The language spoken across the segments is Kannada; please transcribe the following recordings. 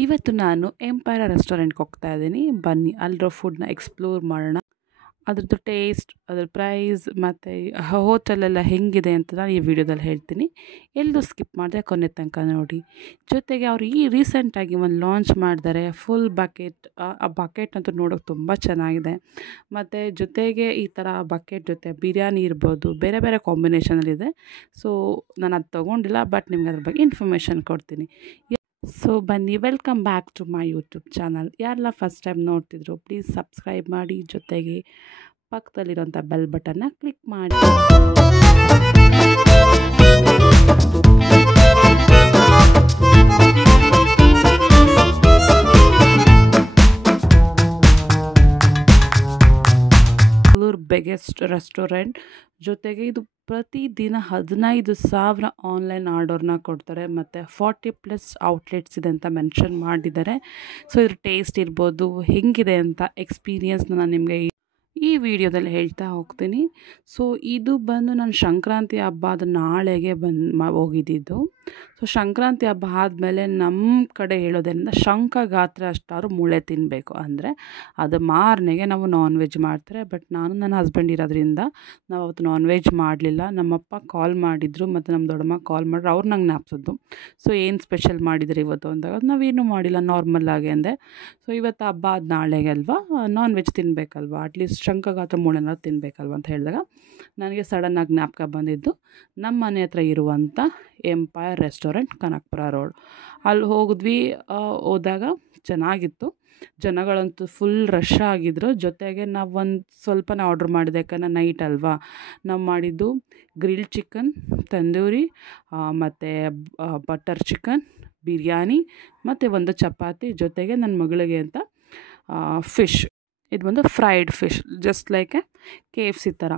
ಇವತ್ತು ನಾನು ಎಂಪೈರ್ ರೆಸ್ಟೋರೆಂಟ್ಗೆ ಹೋಗ್ತಾ ಇದ್ದೀನಿ. ಬನ್ನಿ ಅಲ್ಲಿರೋ ಫುಡ್ನ ಎಕ್ಸ್ಪ್ಲೋರ್ ಮಾಡೋಣ. ಅದ್ರದ್ದು ಟೇಸ್ಟ್, ಅದ್ರ ಪ್ರೈಸ್ ಮತ್ತು ಹೋಟೆಲೆಲ್ಲ ಹೆಂಗಿದೆ ಅಂತ ನಾನು ಈ ವಿಡಿಯೋದಲ್ಲಿ ಹೇಳ್ತೀನಿ. ಎಲ್ಲೂ ಸ್ಕಿಪ್ ಮಾಡಿದೆ ಕೊನೆ ತನಕ ನೋಡಿ. ಜೊತೆಗೆ ಅವರು ರೀಸೆಂಟಾಗಿ ಒಂದು ಲಾಂಚ್ ಮಾಡಿದ್ದಾರೆ ಫುಲ್ ಬಕೆಟ್. ಆ ಬಕೆಟ್ ಅಂತೂ ನೋಡೋಕೆ ತುಂಬ ಚೆನ್ನಾಗಿದೆ. ಮತ್ತು ಜೊತೆಗೆ ಈ ಥರ ಬಕೆಟ್ ಜೊತೆ ಬಿರಿಯಾನಿ ಇರ್ಬೋದು, ಬೇರೆ ಬೇರೆ ಕಾಂಬಿನೇಷನಲ್ಲಿದೆ. ಸೊ ನಾನು ಅದು ತೊಗೊಂಡಿಲ್ಲ, ಬಟ್ ನಿಮ್ಗೆ ಅದ್ರ ಬಗ್ಗೆ ಇನ್ಫಾರ್ಮೇಷನ್ ಕೊಡ್ತೀನಿ. ಸೊ ಬನ್ನಿ, welcome back to my YouTube channel. ಯಾರೆಲ್ಲ ಫಸ್ಟ್ ಟೈಮ್ ನೋಡ್ತಿದ್ರು ಪ್ಲೀಸ್ ಸಬ್ಸ್ಕ್ರೈಬ್ ಮಾಡಿ, ಜೊತೆಗೆ ಪಕ್ಕದಲ್ಲಿರೋಂಥ ಬೆಲ್ ಬಟನ್ನ ಕ್ಲಿಕ್ ಮಾಡಿ. Biggest restaurant. ಜೊತೆಗೆ ಇದು ಪ್ರತಿದಿನ 15,000 ಆನ್ಲೈನ್ ಆರ್ಡರ್ನ ಕೊಡ್ತಾರೆ ಮತ್ತು 40+ ಔಟ್ಲೆಟ್ಸ್ ಇದೆ ಅಂತ ಮೆನ್ಷನ್ ಮಾಡಿದ್ದಾರೆ. ಸೊ ಇದ್ರ ಟೇಸ್ಟ್ ಇರ್ಬೋದು, ಹೆಂಗಿದೆ ಅಂತ ಎಕ್ಸ್ಪೀರಿಯನ್ಸ್ನ ನಾನು ನಿಮಗೆ ಈ ವಿಡಿಯೋದಲ್ಲಿ ಹೇಳ್ತಾ ಹೋಗ್ತೀನಿ. ಸೊ ಇದು ಬಂದು ನಾನು ಸಂಕ್ರಾಂತಿ ಹಬ್ಬದ ನಾಳೆಗೆ ಹೋಗಿದ್ದಿದ್ದು. ಸೊ ಸಂಕ್ರಾಂತಿ ಹಬ್ಬ ಆದಮೇಲೆ ನಮ್ಮ ಕಡೆ ಹೇಳೋದ್ರಿಂದ ಶಂಖಗಾತ್ರ ಅಷ್ಟಾದ್ರು ಮೂಳೆ ತಿನ್ನಬೇಕು, ಅಂದರೆ ಅದು ಮಾರನೆಗೆ ನಾವು ನಾನ್ ವೆಜ್ ಮಾಡ್ತಾರೆ. ಬಟ್ ನಾನು ನನ್ನ ಹಸ್ಬೆಂಡ್ ಇರೋದ್ರಿಂದ ನಾವು ಅವತ್ತು ನಾನ್ ವೆಜ್ ಮಾಡಲಿಲ್ಲ. ನಮ್ಮಪ್ಪ ಕಾಲ್ ಮಾಡಿದರು ಮತ್ತು ನಮ್ಮ ದೊಡ್ಡಮ್ಮ ಕಾಲ್ ಮಾಡಿದ್ರು. ಅವ್ರು ನಂಗೆ ಜ್ಞಾಪಿಸಿದ್ದು. ಸೊ ಏನು ಸ್ಪೆಷಲ್ ಮಾಡಿದ್ರು ಇವತ್ತು ಅಂದಾಗ ನಾವೇನು ಮಾಡಿಲ್ಲ, ನಾರ್ಮಲ್ಲಾಗಿ ಅಂದೆ. ಸೊ ಇವತ್ತು ಹಬ್ಬ ಆದ ನಾಳೆಗೆ ಅಲ್ವಾ, ನಾನ್ ವೆಜ್ ತಿನ್ನಬೇಕಲ್ವ, ಅಟ್ಲೀಸ್ಟ್ ಶಂಖಗಾತ್ರ ಮೂಳೆನ ತಿನ್ನಬೇಕಲ್ವ ಅಂತ ಹೇಳಿದಾಗ ನನಗೆ ಸಡನ್ನಾಗಿ ಜ್ಞಾಪಕ ಬಂದಿದ್ದು ನಮ್ಮ ಮನೆ ಹತ್ರ ಇರುವಂಥ ಎಂಪೈರ್ ರೆಸ್ಟೋರೆಂಟ್, ಕನಕಪುರ ರೋಡ್. ಅಲ್ಲಿ ಹೋದಾಗ ಚೆನ್ನಾಗಿತ್ತು. ಜನಗಳಂತೂ ಫುಲ್ ರಶ್ ಆಗಿದ್ದರು. ಜೊತೆಗೆ ನಾವು ಒಂದು ಸ್ವಲ್ಪನೇ ಆರ್ಡ್ರ್ ಮಾಡಿದೆ, ಯಾಕಂದರೆ ನೈಟ್ ಅಲ್ವಾ. ನಾವು ಮಾಡಿದ್ದು ಗ್ರಿಲ್ ಚಿಕನ್, ತಂದೂರಿ ಮತ್ತು ಬಟರ್ ಚಿಕನ್, ಬಿರಿಯಾನಿ ಮತ್ತು ಒಂದು ಚಪಾತಿ, ಜೊತೆಗೆ ನನ್ನ ಮಗಳಿಗೆ ಅಂತ ಫಿಶ್. ಇದು ಒಂದು fried fish, just like KFC ಥರ.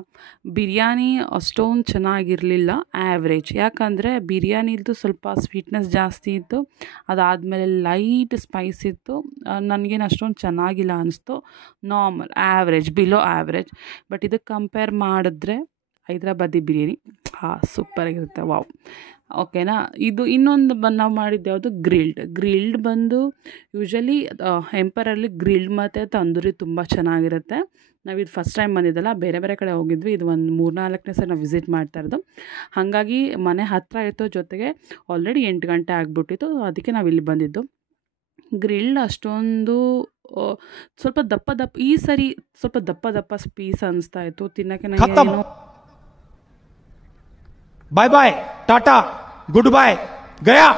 ಬಿರಿಯಾನಿ ಅಷ್ಟೊಂದು ಚೆನ್ನಾಗಿರಲಿಲ್ಲ, ಆ್ಯಾವ್ರೇಜ್. ಯಾಕಂದರೆ ಬಿರಿಯಾನಿದು ಸ್ವಲ್ಪ ಸ್ವೀಟ್ನೆಸ್ ಜಾಸ್ತಿ ಇತ್ತು, ಅದಾದಮೇಲೆ ಲೈಟ್ ಸ್ಪೈಸ್ ಇತ್ತು. ನನಗೇನು ಅಷ್ಟೊಂದು ಚೆನ್ನಾಗಿಲ್ಲ ಅನ್ನಿಸ್ತು. Normal, average, below average. But ಇದಕ್ಕೆ ಕಂಪೇರ್ ಮಾಡಿದ್ರೆ ಹೈದ್ರಾಬಾದಿ ಬಿರಿಯಾನಿ ಸೂಪರಾಗಿರುತ್ತೆ. ವಾವ್, ಓಕೆನಾ. ಇದು ಇನ್ನೊಂದು ನಾವು ಮಾಡಿದ್ದು ಯಾವುದು, ಗ್ರಿಲ್ಡ್ ಬಂದು ಯೂಶ್ವಲಿ ಎಂಪರಲ್ಲಿ ಗ್ರಿಲ್ಡ್ ಮತ್ತು ತಂದೂರಿ ತುಂಬ ಚೆನ್ನಾಗಿರುತ್ತೆ. ನಾವಿದು ಫಸ್ಟ್ ಟೈಮ್ ಬಂದಿದ್ದಲ್ಲ, ಬೇರೆ ಬೇರೆ ಕಡೆ ಹೋಗಿದ್ವಿ. ಇದು ಒಂದು 3-4ನೇ ಸಲ ನಾವು ವಿಸಿಟ್ ಮಾಡ್ತಾ ಇರೋದು. ಹಾಗಾಗಿ ಮನೆ ಹತ್ತಿರ ಇತ್ತು, ಜೊತೆಗೆ ಆಲ್ರೆಡಿ 8 ಗಂಟೆ ಆಗಿಬಿಟ್ಟಿತ್ತು. ಅದಕ್ಕೆ ನಾವು ಇಲ್ಲಿ ಬಂದಿದ್ದು. ಗ್ರಿಲ್ಡ್ ಅಷ್ಟೊಂದು ಸ್ವಲ್ಪ ದಪ್ಪ ಈ ಸರಿ ಸ್ವಲ್ಪ ದಪ್ಪ ಪೀಸ್ ಅನಿಸ್ತಾ ಇತ್ತು ತಿನ್ನೋಕ್ಕೆ. ನನಗೆ ಬಾಯ್ ಬಾಯ್ ಟಾಟಾ ಗುಡ್ ಬಾಯ್ ಗಯಾ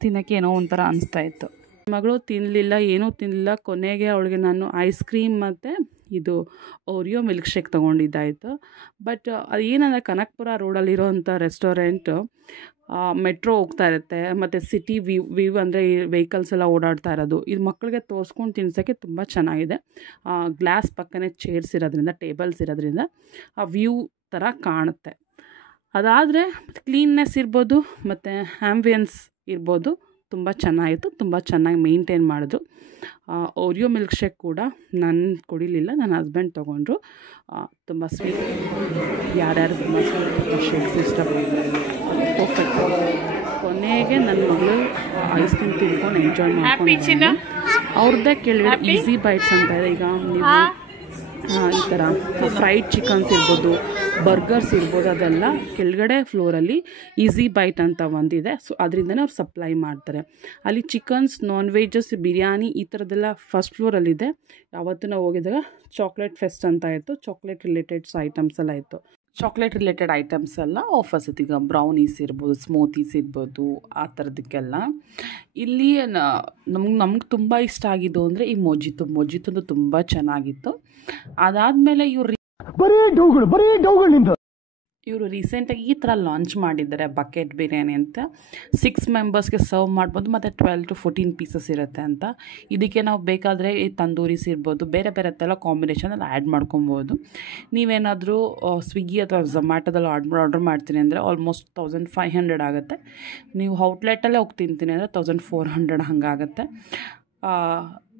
ತಿನ್ನೋಕ್ಕೆ ಏನೋ ಒಂಥರ ಅನಿಸ್ತಾ ಇತ್ತು. ಮಗಳು ತಿನ್ನಲಿಲ್ಲ, ಏನೂ ತಿನ್ನಲಿಲ್ಲ. ಕೊನೆಗೆ ಅವಳಿಗೆ ನಾನು ಐಸ್ ಕ್ರೀಮ್ ಮತ್ತು ಇದು ಓರಿಯೋ ಮಿಲ್ಕ್ ಶೇಕ್ ತೊಗೊಂಡಿದ್ದಾಯಿತು. ಬಟ್ ಅದು ಏನಂದರೆ ಕನಕಪುರ ರೋಡಲ್ಲಿರೋವಂಥ ರೆಸ್ಟೋರೆಂಟು ಮೆಟ್ರೋ ಹೋಗ್ತಾ ಇರುತ್ತೆ ಮತ್ತು ಸಿಟಿ ವ್ಯೂ ಅಂದರೆ ವೆಹಿಕಲ್ಸ್ ಎಲ್ಲ ಓಡಾಡ್ತಾ ಇರೋದು. ಇದು ಮಕ್ಕಳಿಗೆ ತೋರಿಸ್ಕೊಂಡು ತಿನ್ಸೋಕ್ಕೆ ತುಂಬ ಚೆನ್ನಾಗಿದೆ. ಗ್ಲಾಸ್ ಪಕ್ಕನೇ ಚೇರ್ಸ್ ಇರೋದ್ರಿಂದ, ಟೇಬಲ್ಸ್ ಇರೋದ್ರಿಂದ ಆ ವ್ಯೂ ಥರ ಕಾಣುತ್ತೆ. ಅದಾದರೆ ಕ್ಲೀನ್ನೆಸ್ ಇರ್ಬೋದು ಮತ್ತು ಆ್ಯಂಬಿಯನ್ಸ್ ಇರ್ಬೋದು, ತುಂಬ ಚೆನ್ನಾಗಿತ್ತು. ತುಂಬ ಚೆನ್ನಾಗಿ ಮೇಂಟೈನ್ ಮಾಡಿದ್ರು. ಓರಿಯೋ ಮಿಲ್ಕ್ ಶೇಕ್ ಕೂಡ ನಾನು ಕುಡಿಲಿಲ್ಲ, ನನ್ನ ಹಸ್ಬೆಂಡ್ ತೊಗೊಂಡ್ರು. ತುಂಬ ಸ್ವೀಟ್, ಯಾರ್ಯಾರು ತುಂಬ ಸ್ವೀಟ್ ಶೇಕ್ಸ್ ಇಷ್ಟಪಡ್ತಾರೆ, ಪರ್ಫೆಕ್ಟ್. ಕೊನೆಗೆ ನನ್ನ ಮಗಳು ಐಸ್ ಕ್ರೀಮ್ ತಿನ್ಕೊಂಡು ಎಂಜಾಯ್ ಮಾಡ್ಕೊಂಡು ಅವ್ರದ್ದೇ ಕೆಳಗಡೆ ಈಸಿ ಬೈಟ್ಸ್ ಅಂತ ಇದೆ. ಈಗ ನೀವು ಈ ಥರ ಫ್ರೈಡ್ ಚಿಕನ್ಸ್ ಇರ್ಬೋದು, ಬರ್ಗರ್ಸ್ ಇರ್ಬೋದು, ಅದೆಲ್ಲ ಕೆಳಗಡೆ ಫ್ಲೋರಲ್ಲಿ ಈಸಿ ಬೈಟ್ ಅಂತ ಒಂದಿದೆ. ಸೊ ಅದರಿಂದನೇ ಅವ್ರು ಸಪ್ಲೈ ಮಾಡ್ತಾರೆ. ಅಲ್ಲಿ ಚಿಕನ್ಸ್, ನಾನ್ ವೆಜ್ಜಸ್, ಬಿರಿಯಾನಿ ಈ ಥರದ್ದೆಲ್ಲ ಫಸ್ಟ್ ಫ್ಲೋರಲ್ಲಿದೆ. ಯಾವತ್ತೂ ನಾವು ಹೋಗಿದ್ದಾಗ ಚಾಕ್ಲೇಟ್ ಫೆಸ್ಟ್ ಅಂತ ಇತ್ತು. ಚಾಕ್ಲೇಟ್ ರಿಲೇಟೆಡ್ಸ್ ಐಟಮ್ಸ್ ಎಲ್ಲ ಇತ್ತು. ಚಾಕ್ಲೇಟ್ ರಿಲೇಟೆಡ್ ಐಟಮ್ಸ್ ಎಲ್ಲ ಆಫರ್ಸ್ ಇತ್ತು. ಈಗ ಬ್ರೌನೀಸ್ ಇರ್ಬೋದು, ಸ್ಮೂತೀಸ್ ಇರ್ಬೋದು, ಆ ಥರದಕ್ಕೆಲ್ಲ. ಇಲ್ಲಿ ನಮ್ಗೆ ತುಂಬ ಇಷ್ಟ ಆಗಿದ್ದು ಅಂದರೆ ಈ ಮೊಜಿತೊಂದು ತುಂಬ ಚೆನ್ನಾಗಿತ್ತು. ಅದಾದಮೇಲೆ ಇವರು ರೀಸೆಂಟಾಗಿ ಈ ಥರ ಲಾಂಚ್ ಮಾಡಿದ್ದಾರೆ ಬಕೆಟ್ ಬಿರಿಯಾನಿ ಅಂತ. 6 ಮೆಂಬರ್ಸ್ಗೆ ಸರ್ವ್ ಮಾಡ್ಬೋದು ಮತ್ತು 12 to 14 ಪೀಸಸ್ ಇರುತ್ತೆ ಅಂತ. ಇದಕ್ಕೆ ನಾವು ಬೇಕಾದರೆ ಈ ತಂದೂರಿಸ್ ಇರ್ಬೋದು, ಬೇರೆ ಬೇರೆ ಥರ ಕಾಂಬಿನೇಷನಲ್ಲಿ ಆ್ಯಡ್ ಮಾಡ್ಕೊಬೋದು. ನೀವೇನಾದರೂ ಸ್ವಿಗ್ಗಿ ಅಥವಾ ಝೊಮ್ಯಾಟೋದಲ್ಲಿ ಆರ್ಡ್ರ್ ಮಾಡ್ತೀನಿ ಅಂದರೆ ಆಲ್ಮೋಸ್ಟ್ 1500 ಆಗುತ್ತೆ. ನೀವು ಔಟ್ಲೆಟಲ್ಲೇ ಹೋಗಿ ತಿಂತೀನಿ ಅಂದರೆ 1400 ಹಂಗಾಗುತ್ತೆ.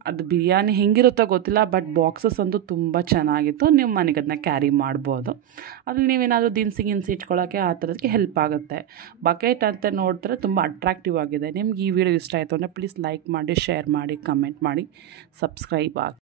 ಅದು ಬಿರಿಯಾನಿ ಹೆಂಗಿರುತ್ತೋ ಗೊತ್ತಿಲ್ಲ, ಬಟ್ ಬಾಕ್ಸಸ್ ಅಂತೂ ತುಂಬ ಚೆನ್ನಾಗಿತ್ತು. ನೀವು ಮನೆಗೆ ಅದನ್ನ ಕ್ಯಾರಿ ಮಾಡ್ಬೋದು. ಅದ್ರಲ್ಲಿ ನೀವೇನಾದರೂ ದಿನಸಿ ಇಟ್ಕೊಳ್ಳೋಕ್ಕೆ ಆ ಥರದಕ್ಕೆ ಹೆಲ್ಪ್ ಆಗುತ್ತೆ. ಬಕೆಟ್ ಅಂತ ನೋಡಿದ್ರೆ ತುಂಬ ಅಟ್ರಾಕ್ಟಿವ್ ಆಗಿದೆ. ನಿಮ್ಗೆ ಈ ವಿಡಿಯೋ ಇಷ್ಟ ಆಯಿತು ಅಂದರೆ ಪ್ಲೀಸ್ ಲೈಕ್ ಮಾಡಿ, ಶೇರ್ ಮಾಡಿ, ಕಮೆಂಟ್ ಮಾಡಿ, ಸಬ್ಸ್ಕ್ರೈಬ್ ಆಗಿ.